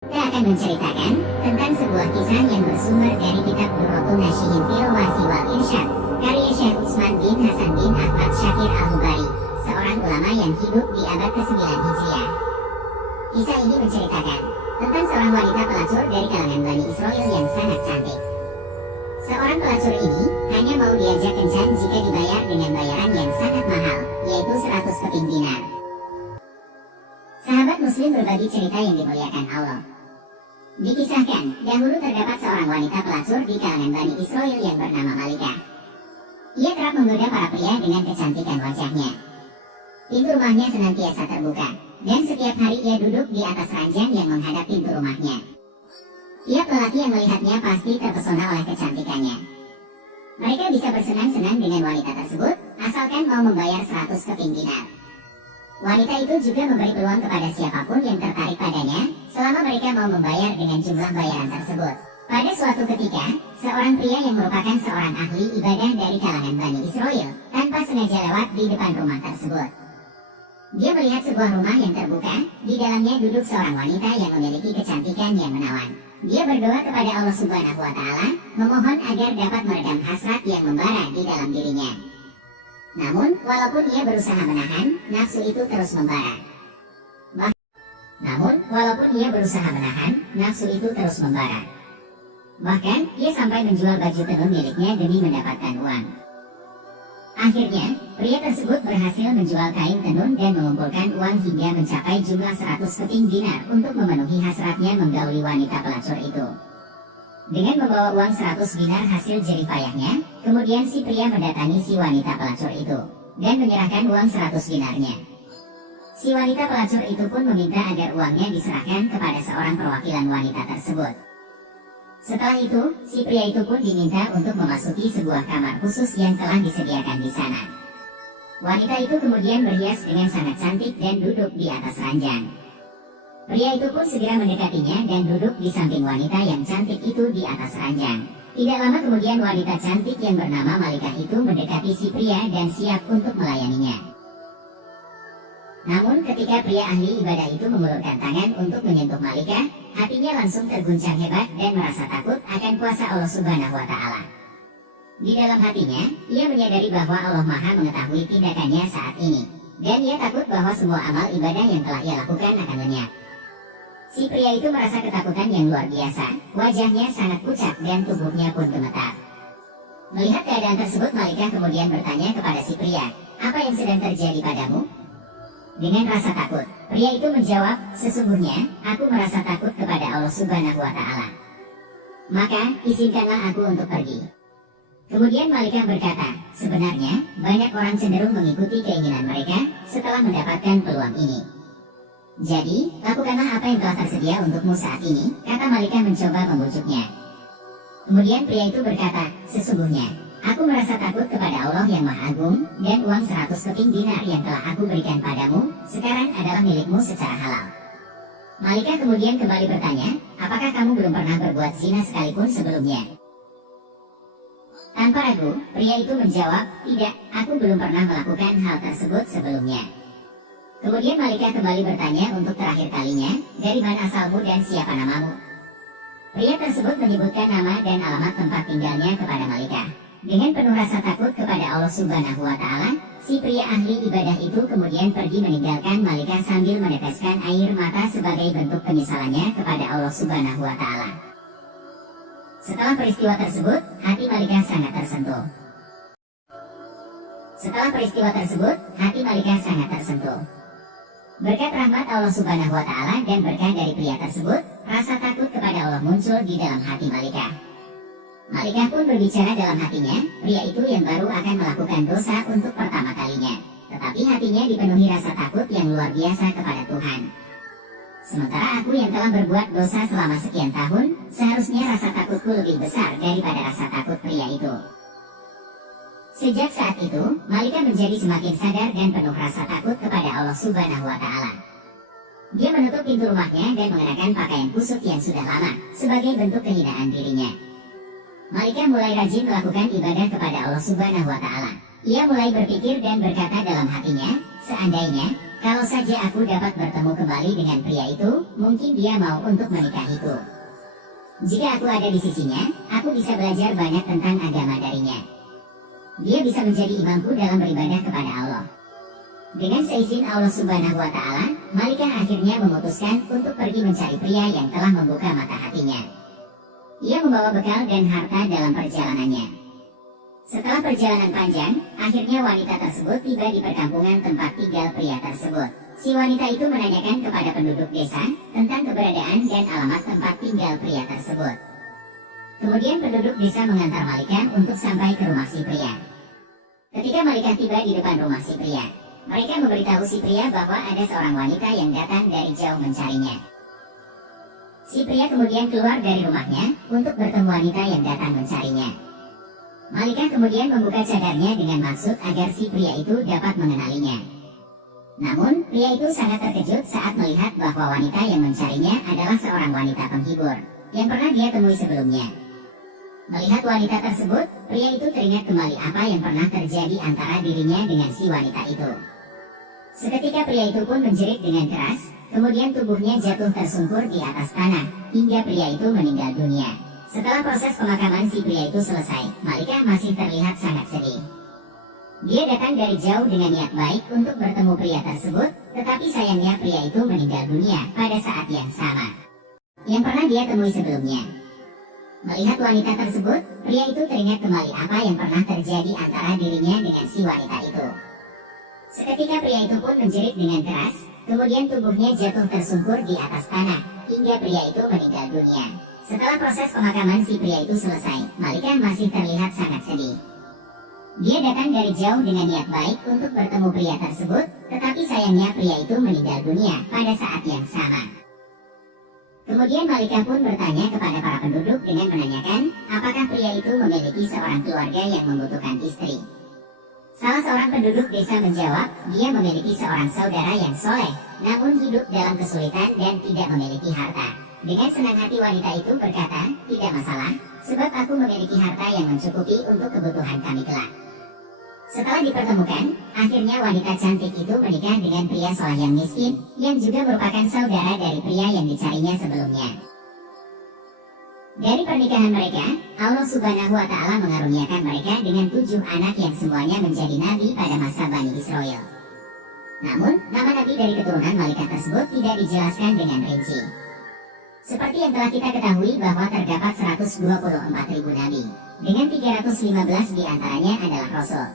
Kita akan menceritakan tentang sebuah kisah yang bersumber dari kitab Durratun Nasyihin Filowasi wal Irsyad, karya Syekh Utsman bin Hasan bin Ahmad Syakir Al-Hubari, seorang ulama yang hidup di abad ke-9 Hijriah. Kisah ini menceritakan tentang seorang wanita pelacur dari kalangan Bani Israel yang sangat cantik. Seorang pelacur ini hanya mau diajak kencan jika dibayar dengan bayaran yang sangat mahal, yaitu 100 keping dinar. Sahabat muslim berbagi cerita yang dimuliakan Allah. Dikisahkan, dahulu terdapat seorang wanita pelacur di kalangan Bani Israel yang bernama Malikah. Ia kerap menggoda para pria dengan kecantikan wajahnya. Pintu rumahnya senantiasa terbuka, dan setiap hari ia duduk di atas ranjang yang menghadap pintu rumahnya. Tiap lelaki yang melihatnya pasti terpesona oleh kecantikannya. Mereka bisa bersenang-senang dengan wanita tersebut, asalkan mau membayar 100 keping dinar. Wanita itu juga memberi peluang kepada siapapun yang tertarik padanya, selama mereka mau membayar dengan jumlah bayaran tersebut. Pada suatu ketika, seorang pria yang merupakan seorang ahli ibadah dari kalangan Bani Israel, tanpa sengaja lewat di depan rumah tersebut. Dia melihat sebuah rumah yang terbuka, di dalamnya duduk seorang wanita yang memiliki kecantikan yang menawan. Dia berdoa kepada Allah Subhanahu wa Ta'ala, memohon agar dapat meredam hasrat yang membara di dalam dirinya. Namun, walaupun ia berusaha menahan, nafsu itu terus membara. Bahkan, ia sampai menjual baju tenun miliknya demi mendapatkan uang. Akhirnya, pria tersebut berhasil menjual kain tenun dan mengumpulkan uang hingga mencapai jumlah 100 keping dinar untuk memenuhi hasratnya menggauli wanita pelacur itu. Dengan membawa uang 100 dinar hasil jeripayahnya, kemudian si pria mendatangi si wanita pelacur itu, dan menyerahkan uang 100 dinarnya. Si wanita pelacur itu pun meminta agar uangnya diserahkan kepada seorang perwakilan wanita tersebut. Setelah itu, si pria itu pun diminta untuk memasuki sebuah kamar khusus yang telah disediakan di sana. Wanita itu kemudian berhias dengan sangat cantik dan duduk di atas ranjang. Pria itu pun segera mendekatinya dan duduk di samping wanita yang cantik itu di atas ranjang. Tidak lama kemudian wanita cantik yang bernama Malikah itu mendekati si pria dan siap untuk melayaninya. Namun ketika pria ahli ibadah itu mengulurkan tangan untuk menyentuh Malikah, hatinya langsung terguncang hebat dan merasa takut akan kuasa Allah Subhanahu wa Ta'ala. Di dalam hatinya, ia menyadari bahwa Allah Maha mengetahui tindakannya saat ini, dan ia takut bahwa semua amal ibadah yang telah ia lakukan akan lenyap. Si pria itu merasa ketakutan yang luar biasa, wajahnya sangat pucat dan tubuhnya pun gemetar. Melihat keadaan tersebut, Malikah kemudian bertanya kepada si pria, "Apa yang sedang terjadi padamu?" Dengan rasa takut, pria itu menjawab, "Sesungguhnya, aku merasa takut kepada Allah Subhanahu wa Ta'ala. Maka, izinkanlah aku untuk pergi." Kemudian Malikah berkata, "Sebenarnya, banyak orang cenderung mengikuti keinginan mereka setelah mendapatkan peluang ini. Jadi, lakukanlah apa yang telah tersedia untukmu saat ini," kata Malikah mencoba membujuknya. Kemudian pria itu berkata, "Sesungguhnya, aku merasa takut kepada Allah yang Maha Agung, dan uang 100 keping dinar yang telah aku berikan padamu, sekarang adalah milikmu secara halal." Malikah kemudian kembali bertanya, "Apakah kamu belum pernah berbuat zina sekalipun sebelumnya?" Tanpa ragu, pria itu menjawab, "Tidak, aku belum pernah melakukan hal tersebut sebelumnya." Kemudian Malikah kembali bertanya untuk terakhir kalinya, "Dari mana asalmu dan siapa namamu?" Pria tersebut menyebutkan nama dan alamat tempat tinggalnya kepada Malikah. Dengan penuh rasa takut kepada Allah Subhanahu wa Ta'ala, si pria ahli ibadah itu kemudian pergi meninggalkan Malikah sambil meneteskan air mata sebagai bentuk penyesalannya kepada Allah Subhanahu wa Ta'ala. Setelah peristiwa tersebut, hati Malikah sangat tersentuh. Berkat rahmat Allah Subhanahu wa Ta'ala dan berkah dari pria tersebut, rasa takut kepada Allah muncul di dalam hati Malikah. Malikah pun berbicara dalam hatinya, pria itu yang baru akan melakukan dosa untuk pertama kalinya, tetapi hatinya dipenuhi rasa takut yang luar biasa kepada Tuhan. Sementara aku yang telah berbuat dosa selama sekian tahun, seharusnya rasa takutku lebih besar daripada rasa takut pria itu. Sejak saat itu, Malikah menjadi semakin sadar dan penuh rasa takut kepada Allah Subhanahu wa Ta'ala. Dia menutup pintu rumahnya dan mengenakan pakaian kusut yang sudah lama, sebagai bentuk kehinaan dirinya. Malikah mulai rajin melakukan ibadah kepada Allah Subhanahu wa Ta'ala. Ia mulai berpikir dan berkata dalam hatinya, "Seandainya Kalau saja aku dapat bertemu kembali dengan pria itu, mungkin dia mau untuk menikahiku. Jika aku ada di sisinya, aku bisa belajar banyak tentang agama darinya. Dia bisa menjadi imamku dalam beribadah kepada Allah. Dengan seizin Allah Subhanahu wa Ta'ala, Malikah akhirnya memutuskan untuk pergi mencari pria yang telah membuka mata hatinya. Ia membawa bekal dan harta dalam perjalanannya. Setelah perjalanan panjang, akhirnya wanita tersebut tiba di perkampungan tempat tinggal pria tersebut. Si wanita itu menanyakan kepada penduduk desa tentang keberadaan dan alamat tempat tinggal pria tersebut. Kemudian penduduk desa mengantar Malikah untuk sampai ke rumah si pria. Ketika Malikah tiba di depan rumah si pria, mereka memberitahu si pria bahwa ada seorang wanita yang datang dari jauh mencarinya. Si pria kemudian keluar dari rumahnya untuk bertemu wanita yang datang mencarinya. Malikah kemudian membuka cadarnya dengan maksud agar si pria itu dapat mengenalinya. Namun, pria itu sangat terkejut saat melihat bahwa wanita yang mencarinya adalah seorang wanita penghibur yang pernah dia temui sebelumnya. Melihat wanita tersebut, pria itu teringat kembali apa yang pernah terjadi antara dirinya dengan si wanita itu. Seketika pria itu pun menjerit dengan keras, kemudian tubuhnya jatuh tersungkur di atas tanah, hingga pria itu meninggal dunia. Setelah proses pemakaman si pria itu selesai, Malikah masih terlihat sangat sedih. Dia datang dari jauh dengan niat baik untuk bertemu pria tersebut, tetapi sayangnya pria itu meninggal dunia pada saat yang sama yang pernah dia temui sebelumnya. Melihat wanita tersebut, pria itu teringat kembali apa yang pernah terjadi antara dirinya dengan si wanita itu. Seketika pria itu pun menjerit dengan keras, kemudian tubuhnya jatuh tersungkur di atas tanah, hingga pria itu meninggal dunia. Setelah proses pemakaman si pria itu selesai, Malikah masih terlihat sangat sedih. Dia datang dari jauh dengan niat baik untuk bertemu pria tersebut, tetapi sayangnya pria itu meninggal dunia pada saat yang sama. Kemudian Malikah pun bertanya kepada para penduduk dengan menanyakan, apakah pria itu memiliki seorang keluarga yang membutuhkan istri. Salah seorang penduduk desa menjawab, dia memiliki seorang saudara yang soleh, namun hidup dalam kesulitan dan tidak memiliki harta. Dengan senang hati wanita itu berkata, tidak masalah, sebab aku memiliki harta yang mencukupi untuk kebutuhan kami kelak. Setelah dipertemukan, akhirnya wanita cantik itu menikah dengan pria soleh yang miskin, yang juga merupakan saudara dari pria yang dicarinya sebelumnya. Dari pernikahan mereka, Allah Subhanahu wa Ta'ala mengaruniakan mereka dengan 7 anak yang semuanya menjadi nabi pada masa Bani Israel. Namun, nama nabi dari keturunan Malikah tersebut tidak dijelaskan dengan rinci. Seperti yang telah kita ketahui bahwa terdapat 124.000 nabi, dengan 315 diantaranya adalah rasul.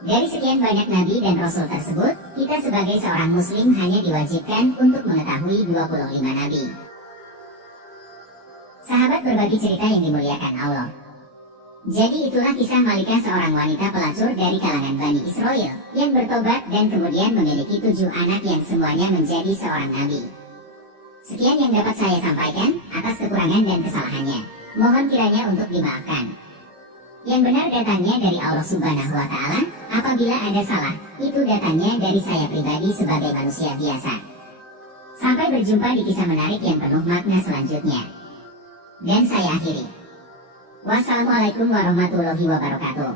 Dari sekian banyak nabi dan rasul tersebut, kita sebagai seorang muslim hanya diwajibkan untuk mengetahui 25 nabi. Sahabat berbagi cerita yang dimuliakan Allah. Jadi itulah kisah Malikah, seorang wanita pelacur dari kalangan Bani Israel, yang bertobat dan kemudian memiliki 7 anak yang semuanya menjadi seorang nabi. Sekian yang dapat saya sampaikan, atas kekurangan dan kesalahannya, mohon kiranya untuk dimaafkan. Yang benar datangnya dari Allah Subhanahu wa Ta'ala, apabila ada salah, itu datangnya dari saya pribadi sebagai manusia biasa. Sampai berjumpa di kisah menarik yang penuh makna selanjutnya. Dan saya akhiri. Wassalamualaikum warahmatullahi wabarakatuh.